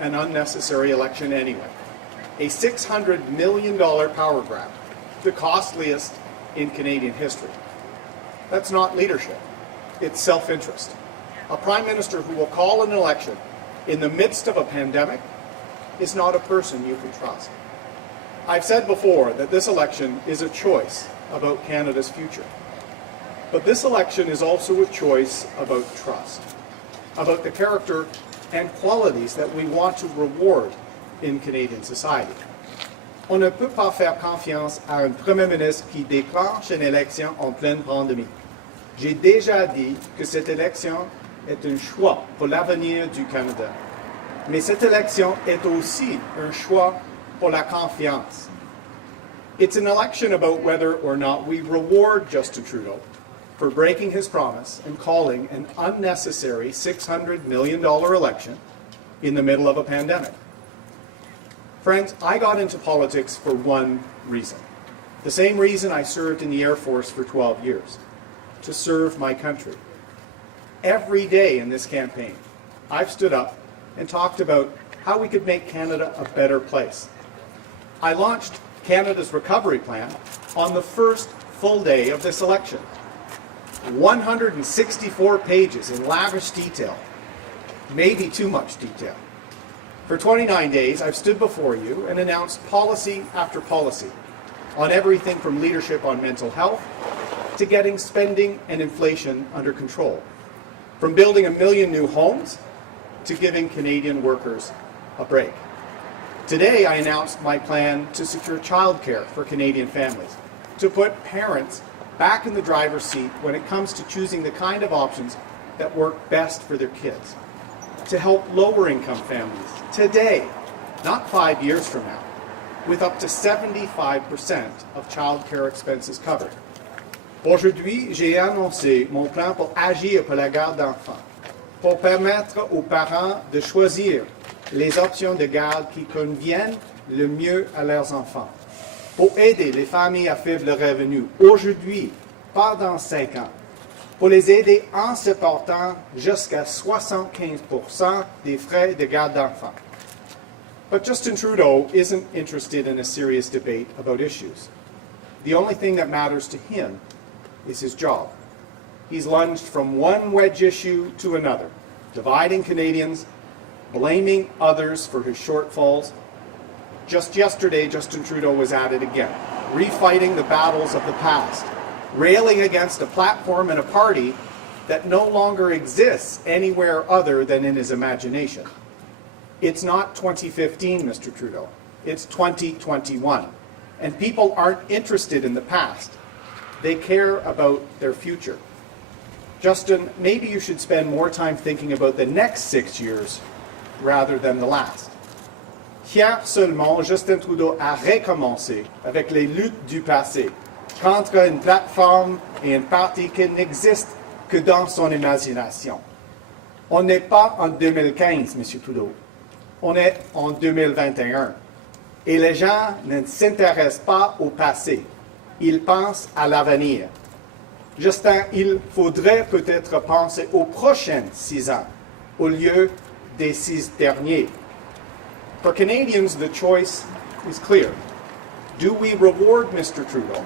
an unnecessary election anyway. A $600 million power grab, the costliest in Canadian history. That's not leadership. It's self-interest. A Prime Minister who will call an election in the midst of a pandemic is not a person you can trust. I've said before that this election is a choice about Canada's future. But this election is also a choice about trust, about the character and qualities that we want to reward in Canadian society. On ne peut pas faire confiance à un Premier ministre qui déclenche une élection en pleine pandémie. J'ai déjà dit que cette élection est un choix pour l'avenir du Canada. Mais cette élection est aussi un choix pour la confiance. It's an election about whether or not we reward Justin Trudeau for breaking his promise and calling an unnecessary $600 million election in the middle of a pandemic. Friends, I got into politics for one reason. The same reason I served in the Air Force for 12 years. To serve my country. Every day in this campaign, I've stood up and talked about how we could make Canada a better place. I launched Canada's recovery plan on the first full day of this election. 164 pages in lavish detail, maybe too much detail. For 29 days, I've stood before you and announced policy after policy on everything from leadership on mental health to getting spending and inflation under control, from building 1 million new homes to giving Canadian workers a break. Today, I announced my plan to secure childcare for Canadian families, to put parents back in the driver's seat when it comes to choosing the kind of options that work best for their kids, to help lower-income families today, not 5 years from now, with up to 75% of childcare expenses covered. Aujourd'hui, j'ai annoncé mon plan pour agir pour la garde d'enfants, pour permettre aux parents de choisir les options de garde qui conviennent le mieux à leurs enfants, pour aider les familles à faible revenu aujourd'hui, pas dans 5 ans, pour les aider en supportant jusqu'à 75% des frais de garde d'enfants. But Justin Trudeau isn't interested in a serious debate about issues. The only thing that matters to him is his job. He's lunged from one wedge issue to another, dividing Canadians, blaming others for his shortfalls. Just yesterday, Justin Trudeau was at it again, refighting the battles of the past, railing against a platform and a party that no longer exists anywhere other than in his imagination. It's not 2015, Mr. Trudeau. It's 2021. And people aren't interested in the past. They care about their future. Justin, maybe you should spend more time thinking about the next 6 years rather than the last. Hier seulement, Justin Trudeau a recommencé avec les luttes du passé contre une plateforme et un parti qui n'existe que dans son imagination. On n'est pas en 2015, M. Trudeau. On est en 2021. Et les gens ne s'intéressent pas au passé. Ils pensent à l'avenir. Justin, il faudrait peut-être penser aux prochaines 6 ans au lieu des 6 derniers. For Canadians, the choice is clear. Do we reward Mr. Trudeau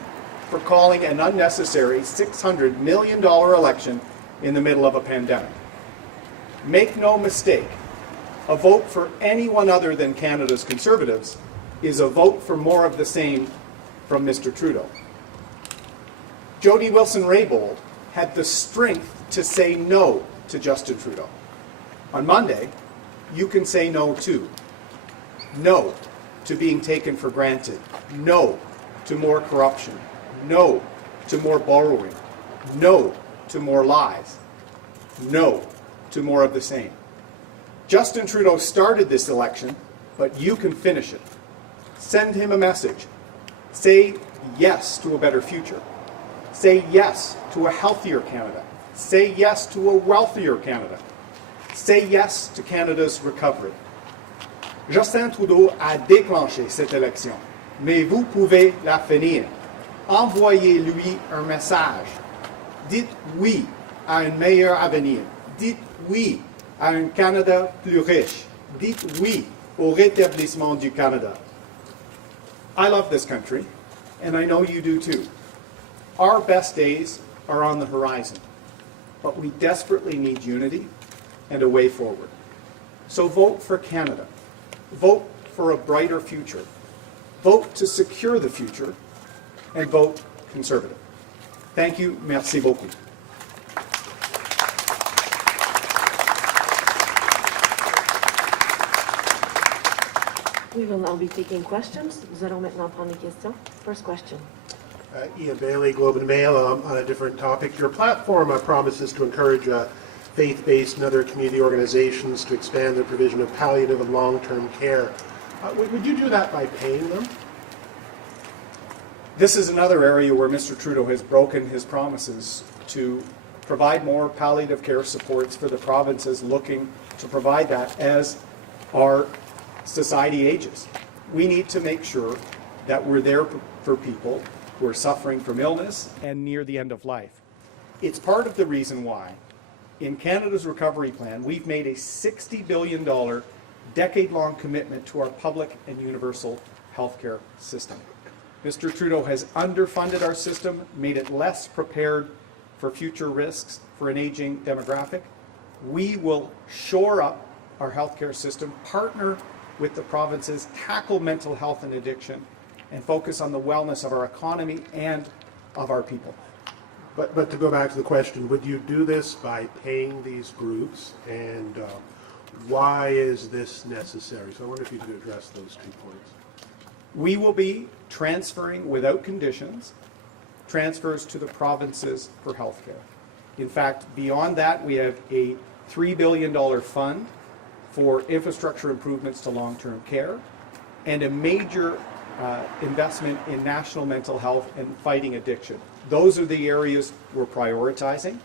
for calling an unnecessary $600 million election in the middle of a pandemic? Make no mistake, a vote for anyone other than Canada's Conservatives is a vote for more of the same from Mr. Trudeau. Jody Wilson-Raybould had the strength to say no to Justin Trudeau. On Monday, you can say no too. No to being taken for granted. No to more corruption. No to more borrowing. No to more lies. No to more of the same. Justin Trudeau started this election, but you can finish it. Send him a message. Say yes to a better future. Say yes to a healthier Canada. Say yes to a wealthier Canada. Say yes to Canada's recovery. Justin Trudeau a déclenché cette élection, mais vous pouvez la finir. Envoyez-lui un message. Dites oui à un meilleur avenir. Dites oui à un Canada plus riche. Dites oui au rétablissement du Canada. I love this country, and I know you do too. Our best days are on the horizon, but we desperately need unity and a way forward. So vote for Canada. Vote for a brighter future. Vote to secure the future, and vote Conservative. Thank you. Merci beaucoup. We will now be taking questions. Nous allons maintenant prendre les questions. First question. Ian Bailey, Globe and Mail, on a different topic. Your platform promises to encourage faith-based and other community organizations to expand their provision of palliative and long-term care. Would you do that by paying them? This is another area where Mr. Trudeau has broken his promises to provide more palliative care supports for the provinces looking to provide that as our society ages. We need to make sure that we're there for people who are suffering from illness and near the end of life. It's part of the reason why in Canada's recovery plan we've made a $60 billion decade-long commitment to our public and universal healthcare system. Mr. Trudeau has underfunded our system, made it less prepared for future risks for an aging demographic. We will shore up our healthcare system, partner with the provinces, tackle mental health and addiction, and focus on the wellness of our economy and of our people. But to go back to the question, would you do this by paying these groups, and why is this necessary? So I wonder if you could address those 2 points. We will be transferring without conditions transfers to the provinces for healthcare. In fact, beyond that, we have a $3 billion fund for infrastructure improvements to long-term care and a major investment in national mental health and fighting addiction. Those are the areas we're prioritizing.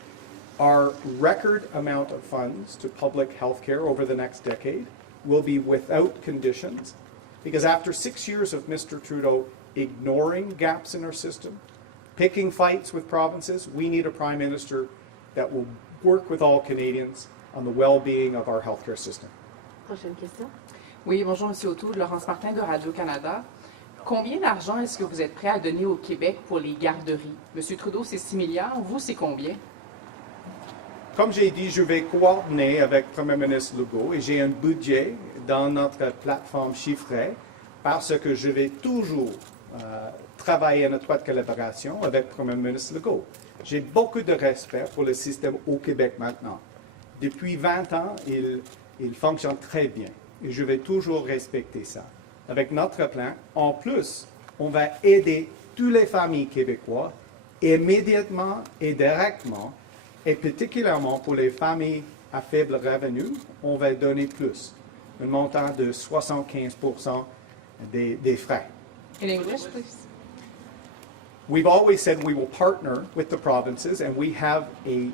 Our record amount of funds to public health care over the next decade will be without conditions, because after 6 years of Mr. Trudeau ignoring gaps in our system, picking fights with provinces, we need a Prime Minister that will work with all Canadians on the well-being of our healthcare system. Prochaine question. Oui, bonjour, M. O'Toole, Laurence Martin de Radio-Canada. Combien d'argent est-ce que vous êtes prêt à donner au Québec pour les garderies? M. Trudeau, c'est 6 milliards. Vous, c'est combien? Comme j'ai dit, je vais coordonner avec le Premier ministre Legault et j'ai un budget dans notre plateforme chiffrée parce que je vais toujours travailler en étroite collaboration avec le Premier ministre Legault. J'ai beaucoup de respect pour le système au Québec maintenant. Depuis 20 ans, il fonctionne très bien et je vais toujours respecter ça. Avec notre plan, en plus, on va aider toutes les familles québécoises immédiatement et directement, et particulièrement pour les familles à faible revenu, on va donner plus, un montant de 75% des frais. In English, please. We've always said we will partner with the provinces, and we have a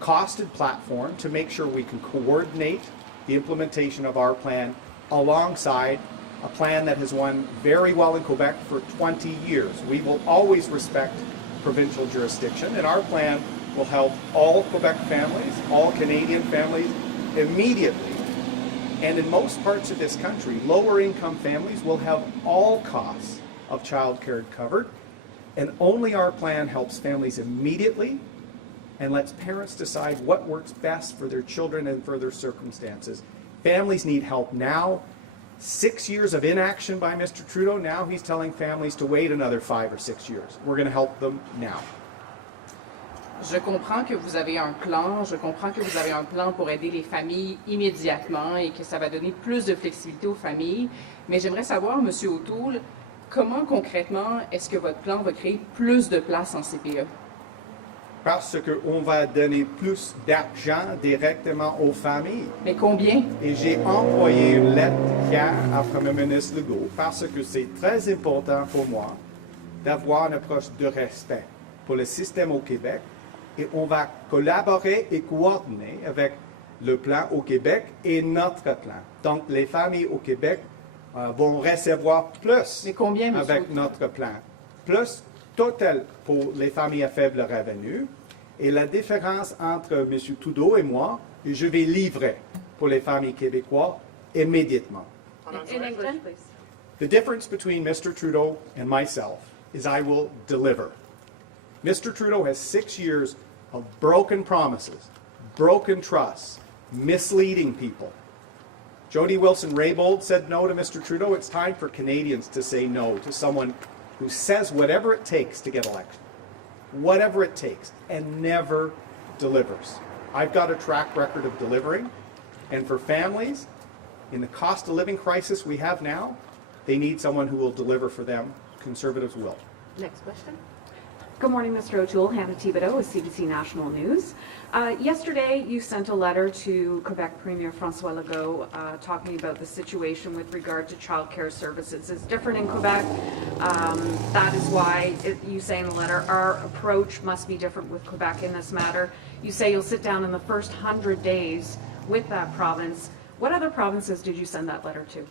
costed platform to make sure we can coordinate the implementation of our plan alongside a plan that has won very well in Quebec for 20 years. We will always respect provincial jurisdiction, and our plan will help all Quebec families, all Canadian families immediately. And in most parts of this country, lower income families will have all costs of child care covered, and only our plan helps families immediately and lets parents decide what works best for their children and for their circumstances. Families need help now. 6 years of inaction by Mr. Trudeau, now he's telling families to wait another 5 or 6 years. We're going to help them now. Je comprends que vous avez un plan. Je comprends que vous avez un plan pour aider les familles immédiatement et que ça va donner plus de flexibilité aux familles. Mais j'aimerais savoir, M. O'Toole, comment concrètement est-ce que votre plan va créer plus de places en CPE? Parce qu'on va donner plus d'argent directement aux familles. Mais combien? Et j'ai envoyé une lettre hier à Premier ministre Legault parce que c'est très important pour moi d'avoir une approche de respect pour le système au Québec. Et on va collaborer et coordonner avec le plan au Québec et notre plan. Donc, les familles au Québec vont recevoir plus. Mais combien, monsieur avec O'Toole? notre plan. Plus total pour les familles à faible revenu. Et la différence entre M. Trudeau et moi, je vais livrer pour les familles québécoises immédiatement. In English, please. The difference between Mr. Trudeau and myself is I will deliver. Mr. Trudeau has 6 years of broken promises, broken trusts, misleading people. Jody Wilson-Raybould said no to Mr. Trudeau. It's time for Canadians to say no to someone who says whatever it takes to get elected, whatever it takes, and never delivers. I've got a track record of delivering, and for families, in the cost of living crisis we have now, they need someone who will deliver for them. Conservatives will. Next question. Good morning, Mr. O'Toole. Hannah Thibodeau with CBC National News. Yesterday, you sent a letter to Quebec Premier François Legault talking about the situation with regard to childcare services. It's different in Quebec. That is why you say in the letter, our approach must be different with Quebec in this matter. You say you'll sit down in the first 100 days with that province. What other provinces did you send that letter to?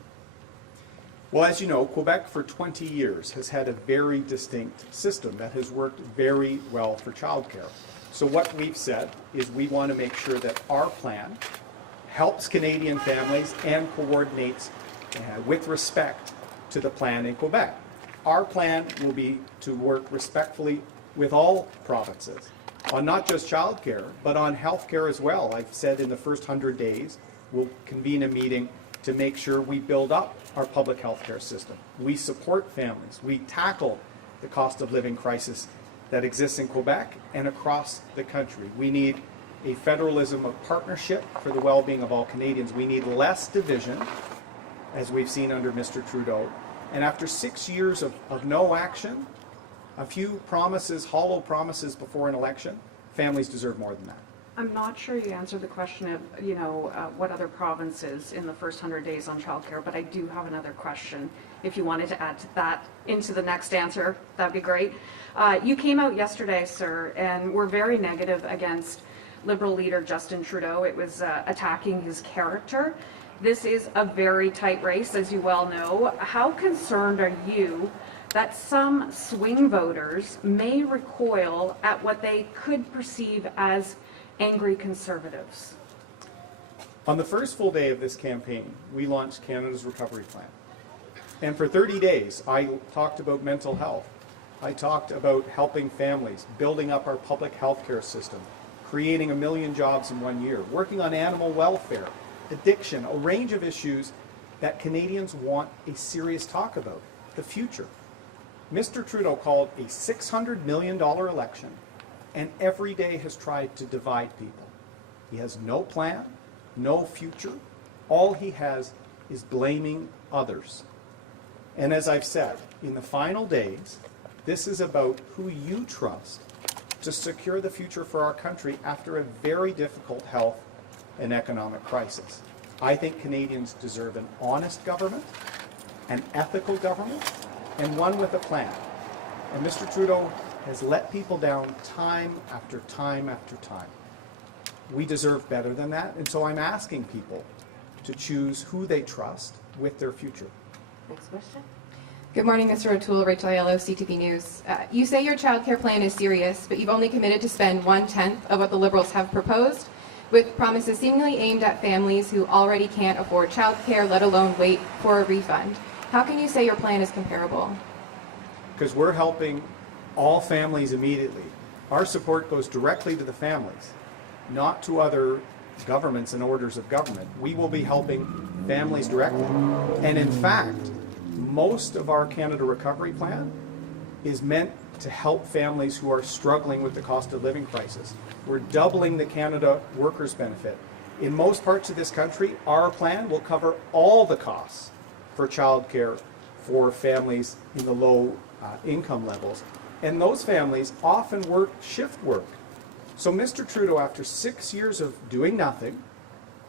Well, as you know, Quebec for 20 years has had a very distinct system that has worked very well for childcare. So what we've said is we want to make sure that our plan helps Canadian families and coordinates with respect to the plan in Quebec. Our plan will be to work respectfully with all provinces on not just childcare, but on healthcare as well. I've said in the first 100 days, we'll convene a meeting to make sure we build up our public health care system. We support families. We tackle the cost of living crisis that exists in Quebec and across the country. We need a federalism of partnership for the well-being of all Canadians. We need less division, as we've seen under Mr. Trudeau. And after 6 years of no action, a few promises, hollow promises before an election, families deserve more than that. I'm not sure you answered the question of, what other provinces in the first 100 days on childcare, but I do have another question. If you wanted to add to that into the next answer, that'd be great. You came out yesterday, sir, and were very negative against Liberal leader Justin Trudeau. It was attacking his character. This is a very tight race, as you well know. How concerned are you that some swing voters may recoil at what they could perceive as angry conservatives? On the first full day of this campaign, we launched Canada's Recovery Plan. And for 30 days, I talked about mental health. I talked about helping families, building up our public health care system, creating 1 million jobs in 1 year, working on animal welfare, addiction, a range of issues that Canadians want a serious talk about, the future. Mr. Trudeau called a $600 million election, and every day has tried to divide people. He has no plan, no future. All he has is blaming others. And as I've said, in the final days, this is about who you trust to secure the future for our country after a very difficult health and economic crisis. I think Canadians deserve an honest government, an ethical government, and one with a plan. And Mr. Trudeau has let people down time after time after time. We deserve better than that, and so I'm asking people to choose who they trust with their future. Next question. Good morning, Mr. O'Toole. Rachel Aiello, CTV News. You say your childcare plan is serious, but you've only committed to spend 1/10 of what the Liberals have proposed, with promises seemingly aimed at families who already can't afford childcare, let alone wait for a refund. How can you say your plan is comparable? Because we're helping all families immediately. Our support goes directly to the families, not to other governments and orders of government. We will be helping families directly. And in fact, most of our Canada Recovery Plan is meant to help families who are struggling with the cost of living crisis. We're doubling the Canada Workers' Benefit. In most parts of this country, our plan will cover all the costs for childcare for families in the low income levels. And those families often work shift work. So Mr. Trudeau, after 6 years of doing nothing,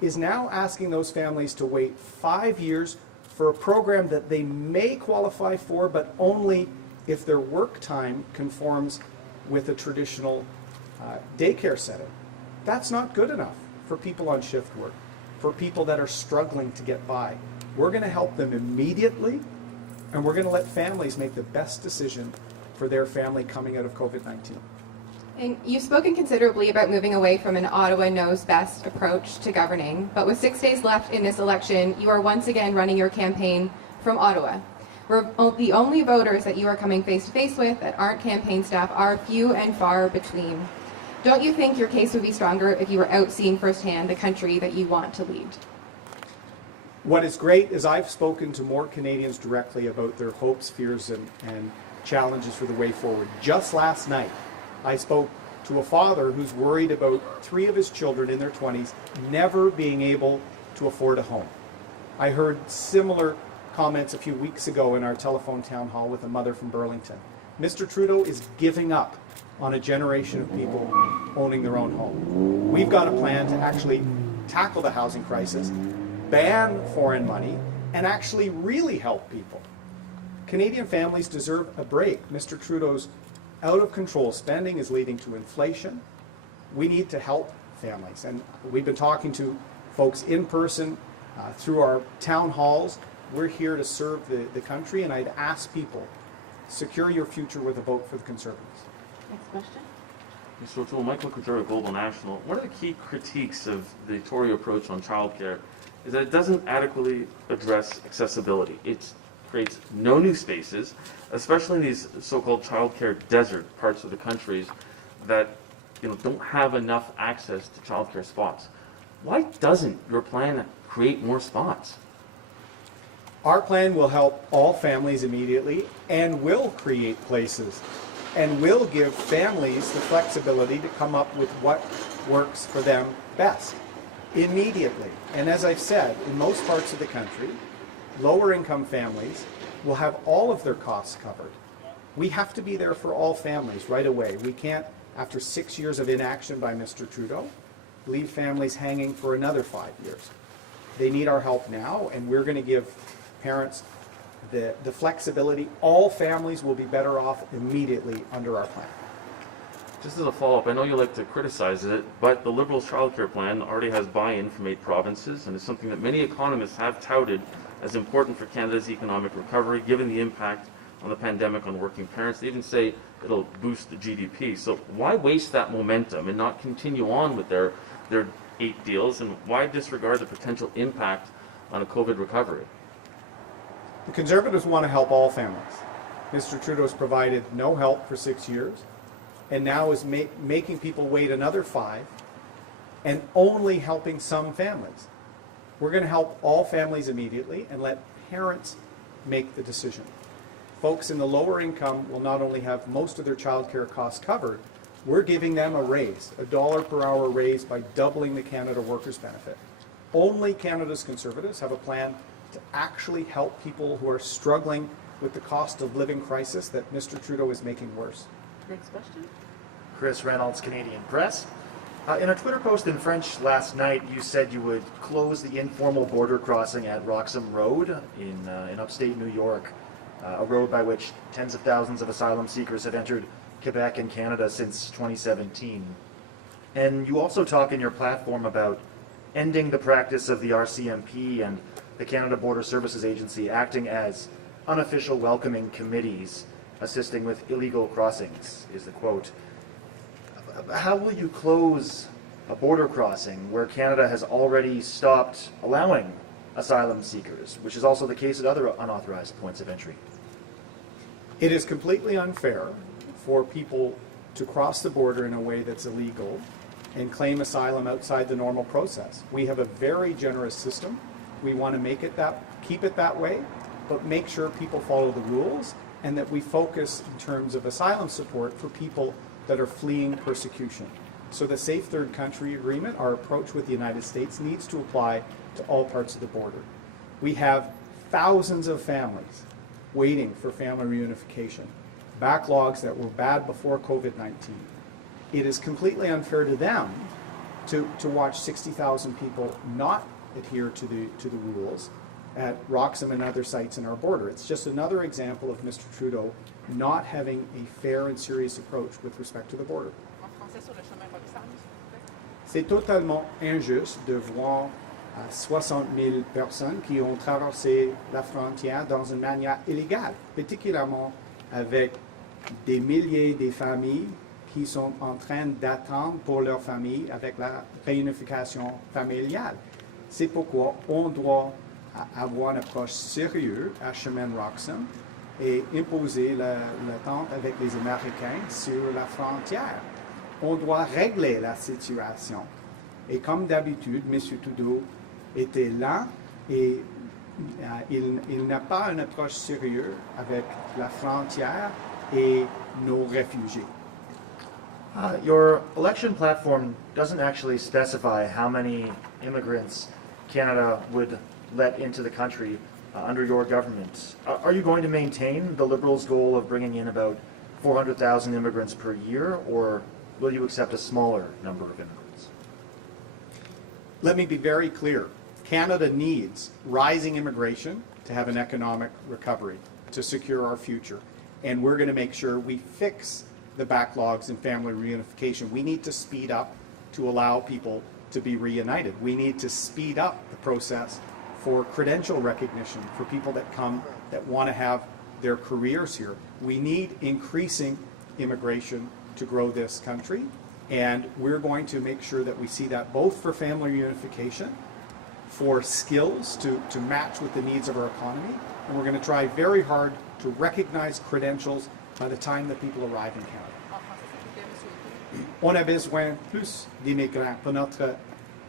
is now asking those families to wait 5 years for a program that they may qualify for, but only if their work time conforms with a traditional daycare setting. That's not good enough for people on shift work, for people that are struggling to get by. We're going to help them immediately, and we're going to let families make the best decision for their family coming out of COVID-19. And you've spoken considerably about moving away from an Ottawa knows best approach to governing, but with 6 days left in this election, you are once again running your campaign from Ottawa, where the only voters that you are coming face to face with that aren't campaign staff are few and far between. Don't you think your case would be stronger if you were out seeing firsthand the country that you want to lead? What is great is I've spoken to more Canadians directly about their hopes, fears, and challenges for the way forward. Just last night, I spoke to a father who's worried about 3 of his children in their 20s never being able to afford a home. I heard similar comments a few weeks ago in our telephone town hall with a mother from Burlington. Mr. Trudeau is giving up on a generation of people owning their own home. We've got a plan to actually tackle the housing crisis, ban foreign money, and actually really help people. Canadian families deserve a break. Mr. Trudeau's out-of-control spending is leading to inflation. We need to help families, and we've been talking to folks in person through our town halls. We're here to serve the country, and I'd ask people, secure your future with a vote for the Conservatives. Next question. Mr. O'Toole, Michael Couture, Global National. One of the key critiques of the Tory approach on childcare is that it doesn't adequately address accessibility. It creates no new spaces, especially in these so-called childcare desert parts of the countries that don't have enough access to childcare spots. Why doesn't your plan create more spots? Our plan will help all families immediately and will create places and will give families the flexibility to come up with what works for them best immediately. And as I've said, in most parts of the country, lower income families will have all of their costs covered. We have to be there for all families right away. We can't, after 6 years of inaction by Mr. Trudeau, leave families hanging for another 5 years. They need our help now, and we're going to give parents the flexibility. All families will be better off immediately under our plan. Just as a follow-up, I know you like to criticize it, but the Liberals' childcare plan already has buy-in from 8 provinces, and is something that many economists have touted as important for Canada's economic recovery, given the impact on the pandemic on working parents. They even say it'll boost the GDP. So why waste that momentum and not continue on with their 8 deals, and why disregard the potential impact on a COVID recovery? The Conservatives want to help all families. Mr. Trudeau's provided no help for 6 years, and now is making people wait another 5, and only helping some families. We're going to help all families immediately and let parents make the decision. Folks in the lower income will not only have most of their childcare costs covered, we're giving them a raise, a $1 per hour raise by doubling the Canada Workers' Benefit. Only Canada's Conservatives have a plan to actually help people who are struggling with the cost of living crisis that Mr. Trudeau is making worse. Next question. Chris Reynolds, Canadian Press. In a Twitter post in French last night, you said you would close the informal border crossing at Roxham Road in upstate New York, a road by which tens of thousands of asylum seekers have entered Quebec and Canada since 2017. And you also talk in your platform about ending the practice of the RCMP and the Canada Border Services Agency acting as unofficial welcoming committees assisting with illegal crossings, is the quote. How will you close a border crossing where Canada has already stopped allowing asylum seekers, which is also the case at other unauthorized points of entry? It is completely unfair for people to cross the border in a way that's illegal and claim asylum outside the normal process. We have a very generous system. We want to keep it that way, but make sure people follow the rules and that we focus in terms of asylum support for people that are fleeing persecution. So the Safe Third Country Agreement, our approach with the United States, needs to apply to all parts of the border. We have thousands of families waiting for family reunification, backlogs that were bad before COVID-19. It is completely unfair to them to watch 60,000 people not adhere to the rules at Roxham and other sites in our border. It's just another example of Mr. Trudeau not having a fair and serious approach with respect to the border. C'est totalement injuste de voir 60 000 personnes qui ont traversé la frontière dans une manière illégale, particulièrement avec des milliers de familles qui sont en train d'attendre pour leur famille avec la réunification familiale. C'est pourquoi on doit avoir une approche sérieuse à chemin Roxham et imposer l'attente avec les Américains sur la frontière. On doit régler la situation. Et comme d'habitude, M. Trudeau était là et il n'a pas une approche sérieuse avec la frontière et nos réfugiés. Your election platform doesn't actually specify how many immigrants Canada would let into the country under your government. Are you going to maintain the Liberals' goal of bringing in about 400,000 immigrants per year, or will you accept a smaller number of immigrants? Let me be very clear. Canada needs rising immigration to have an economic recovery, to secure our future. And we're going to make sure we fix the backlogs in family reunification. We need to speed up to allow people to be reunited. We need to speed up the process for credential recognition for people that come that want to have their careers here. We need increasing immigration to grow this country, and we're going to make sure that we see that both for family reunification, for skills to match with the needs of our economy, and we're going to try very hard to recognize credentials by the time that people arrive in Canada. On a besoin plus d'immigrants pour notre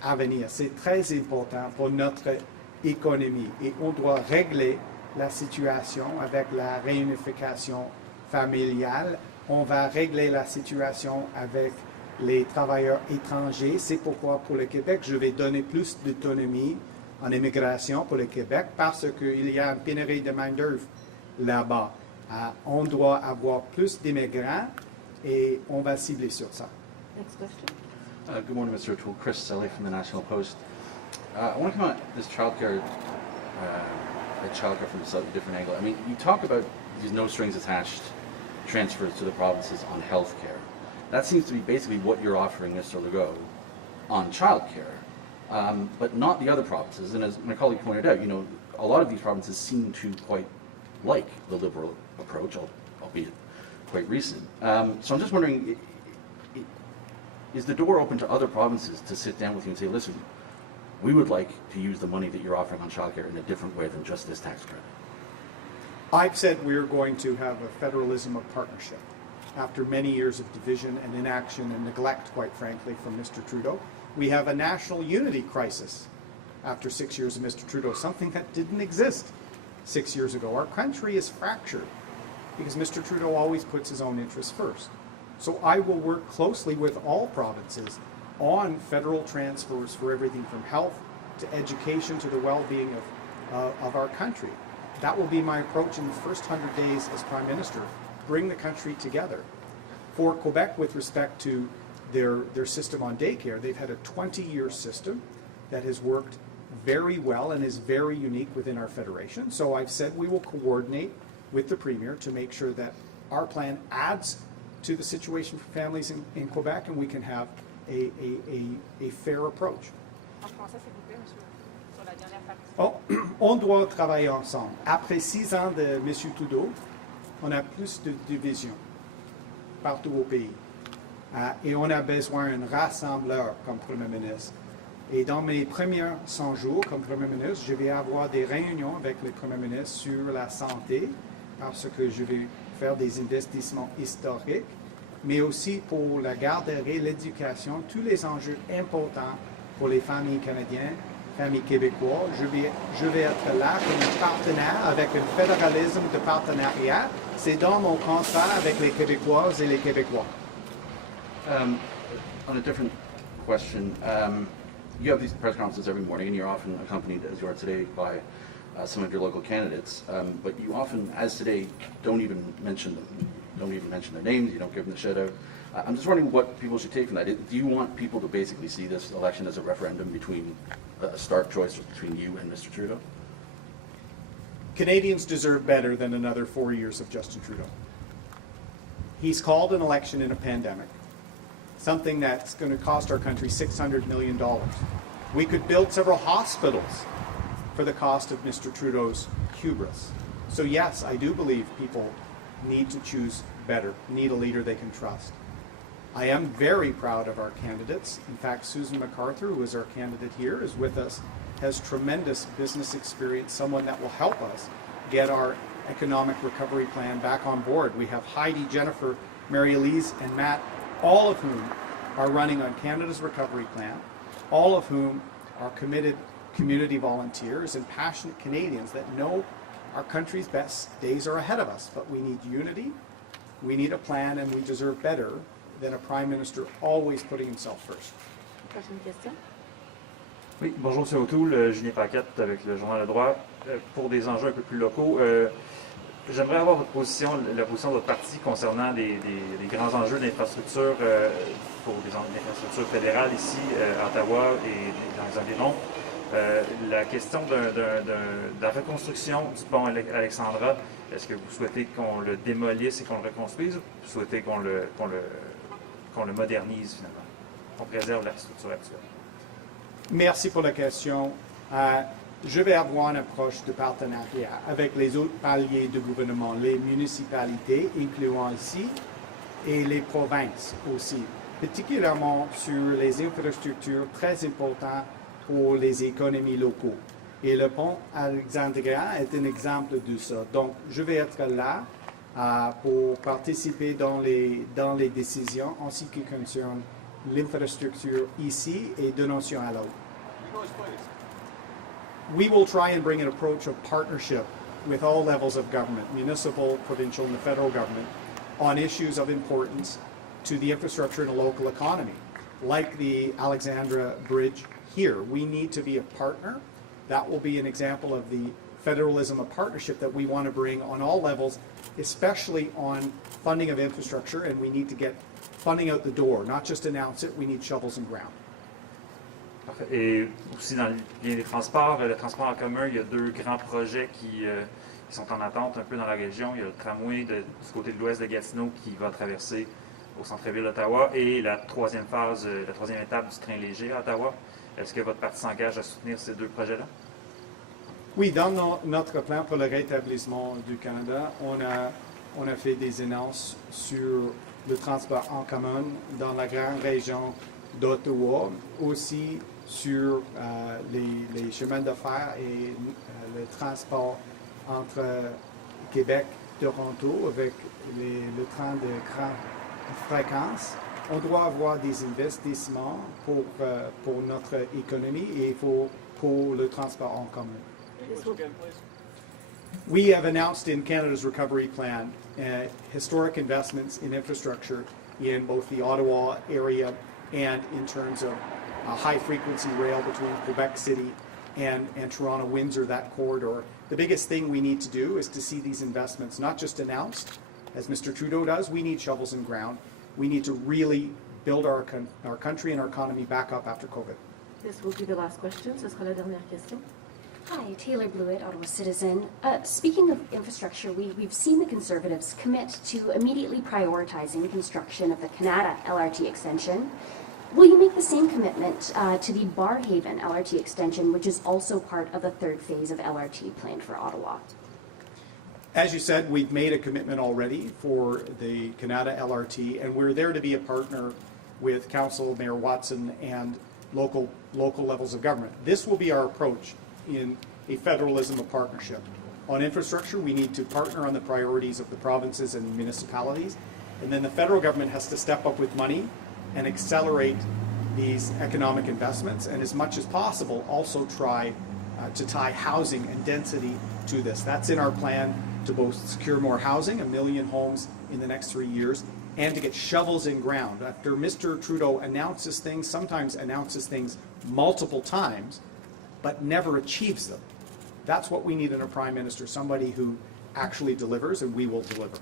avenir. C'est très important pour notre économie et on doit régler la situation avec la réunification familiale. On va régler la situation avec les travailleurs étrangers. C'est pourquoi pour le Québec, je vais donner plus d'autonomie en immigration pour le Québec parce qu'il y a une pénurie de main-d'œuvre là-bas. On doit avoir plus d'immigrants et on va cibler sur ça. Next question. Good morning, Mr. O'Toole. Chris Selly from the National Post. I want to come at this childcare from a slightly different angle. I mean, you talk about these no strings attached transfers to the provinces on health care. That seems to be basically what you're offering Mr. Legault on childcare, but not the other provinces. And as my colleague pointed out, you know, a lot of these provinces seem to quite like the Liberal approach, albeit quite recent. So I'm just wondering, is the door open to other provinces to sit down with you and say, listen, we would like to use the money that you're offering on childcare in a different way than just this tax credit? I've said we're going to have a federalism of partnership. After many years of division and inaction and neglect, quite frankly, from Mr. Trudeau, we have a national unity crisis after 6 years of Mr. Trudeau, something that didn't exist 6 years ago. Our country is fractured because Mr. Trudeau always puts his own interests first. So I will work closely with all provinces on federal transfers for everything from health to education to the well-being of our country. That will be my approach in the first 100 days as Prime Minister. Bring the country together. For Quebec, with respect to their system on daycare, they've had a 20-year system that has worked very well and is very unique within our federation. So I've said we will coordinate with the Premier to make sure that our plan adds to the situation for families in Quebec and we can have a fair approach. Oh, on doit travailler ensemble. Après 6 ans de M. Trudeau, on a plus de divisions partout au pays. Et on a besoin d'un rassembleur comme Premier ministre. Et dans mes premiers 100 jours comme Premier ministre, je vais avoir des réunions avec le Premier ministre sur la santé, parce que je vais faire des investissements historiques, mais aussi pour la garderie, l'éducation, tous les enjeux importants pour les familles canadiennes, familles québécoises. Je vais être là comme un partenaire avec un fédéralisme de partenariat. C'est dans mon contrat avec les Québécoises et les Québécois. On a different question, you have these press conferences every morning and you're often accompanied, as you are today, by some of your local candidates, but you often, as today, don't even mention them. You don't even mention their names, you don't give them the shout out. I'm just wondering what people should take from that. Do you want people to basically see this election as a referendum between a stark choice between you and Mr. Trudeau? Canadians deserve better than another 4 years of Justin Trudeau. He's called an election in a pandemic, something that's going to cost our country $600 million. We could build several hospitals for the cost of Mr. Trudeau's hubris. So yes, I do believe people need to choose better, need a leader they can trust. I am very proud of our candidates. In fact, Susan MacArthur, who is our candidate here, is with us, has tremendous business experience, someone that will help us get our economic recovery plan back on board. We have Heidi, Jennifer, Mary Elise, and Matt, all of whom are running on Canada's recovery plan, all of whom are committed community volunteers and passionate Canadians that know our country's best days are ahead of us. But we need unity, we need a plan, and we deserve better than a Prime Minister always putting himself first. Prochaine question. Oui, bonjour M. O'Toole, Julien Paquette avec le Journal Le Droit. Pour des enjeux un peu plus locaux, j'aimerais avoir votre position, la position de votre parti concernant les grands enjeux d'infrastructure pour des infrastructures fédérales ici à Ottawa et dans les environs. La question de la reconstruction du pont Alexandra, est-ce que vous souhaitez qu'on le démolisse et qu'on le reconstruise ou vous souhaitez qu'on le modernise finalement, qu'on préserve la structure actuelle? Merci pour la question. Je vais avoir une approche de partenariat avec les autres paliers de gouvernement, les municipalités, incluant ici, et les provinces aussi, particulièrement sur les infrastructures très importantes pour les économies locaux. Et le pont Alexandria est un exemple de ça. Donc, je vais être là pour participer dans les décisions en ce qui concerne l'infrastructure ici et de nation à l'autre. We will try and bring an approach of partnership with all levels of government, municipal, provincial, and the federal government, on issues of importance to the infrastructure and the local economy, like the Alexandra Bridge here. We need to be a partner. That will be an example of the federalism of partnership that we want to bring on all levels, especially on funding of infrastructure, and we need to get funding out the door, not just announce it, we need shovels in ground. Et aussi dans le lien des transports, le transport en commun, il y a deux grands projets qui sont en attente un peu dans la région. Il y a le tramway du côté de l'ouest de Gatineau qui va traverser au centre-ville d'Ottawa et la troisième phase, la troisième étape du train léger à Ottawa. Est-ce que votre parti s'engage à soutenir ces deux projets-là? Oui, dans notre plan pour le rétablissement du Canada, on a fait des annonces sur le transport en commun dans la grande région d'Ottawa, aussi sur les chemins de fer et le transport entre Québec et Toronto avec le train de grande fréquence. On doit avoir des investissements pour notre économie et pour le transport en commun. We have announced in Canada's recovery plan historic investments in infrastructure in both the Ottawa area and in terms of high-frequency rail between Quebec City and Toronto, Windsor, that corridor. The biggest thing we need to do is to see these investments not just announced, as Mr. Trudeau does. We need shovels in ground. We need to really build our country and our economy back up after COVID. This will be the last question. Ce sera la dernière question. Hi, Taylor Blewett, Ottawa Citizen. Speaking of infrastructure, we've seen the Conservatives commit to immediately prioritizing construction of the Canada LRT extension. Will you make the same commitment to the Barrhaven LRT extension, which is also part of the third phase of LRT planned for Ottawa? As you said, we've made a commitment already for the Canada LRT, and we're there to be a partner with Council, Mayor Watson, and local levels of government. This will be our approach in a federalism of partnership. On infrastructure, we need to partner on the priorities of the provinces and municipalities, and then the federal government has to step up with money and accelerate these economic investments, and as much as possible also try to tie housing and density to this. That's in our plan to both secure more housing, 1 million homes in the next 3 years, and to get shovels in ground. After Mr. Trudeau sometimes announces things multiple times, but never achieves them. That's what we need in a Prime Minister, somebody who actually delivers, and we will deliver.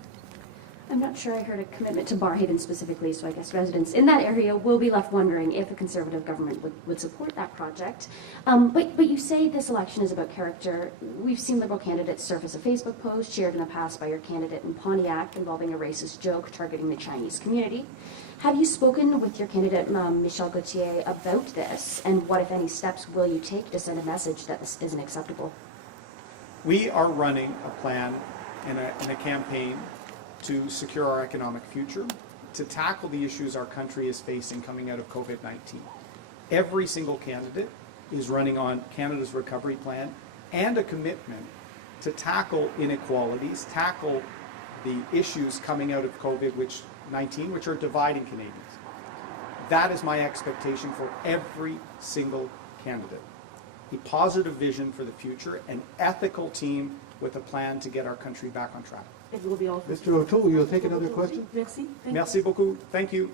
I'm not sure I heard a commitment to Barrhaven specifically, so I guess residents in that area will be left wondering if a Conservative government would support that project. But you say this election is about character. We've seen Liberal candidates surface a Facebook post shared in the past by your candidate in Pontiac involving a racist joke targeting the Chinese community. Have you spoken with your candidate, Michel Gauthier, about this, and what, if any, steps will you take to send a message that this isn't acceptable? We are running a plan and a campaign to secure our economic future, to tackle the issues our country is facing coming out of COVID-19. Every single candidate is running on Canada's recovery plan and a commitment to tackle inequalities, tackle the issues coming out of COVID-19, which are dividing Canadians. That is my expectation for every single candidate. A positive vision for the future, an ethical team with a plan to get our country back on track. It will be all. Mr. O'Toole, you'll take another question? Merci. Thank you. Merci beaucoup. Thank you.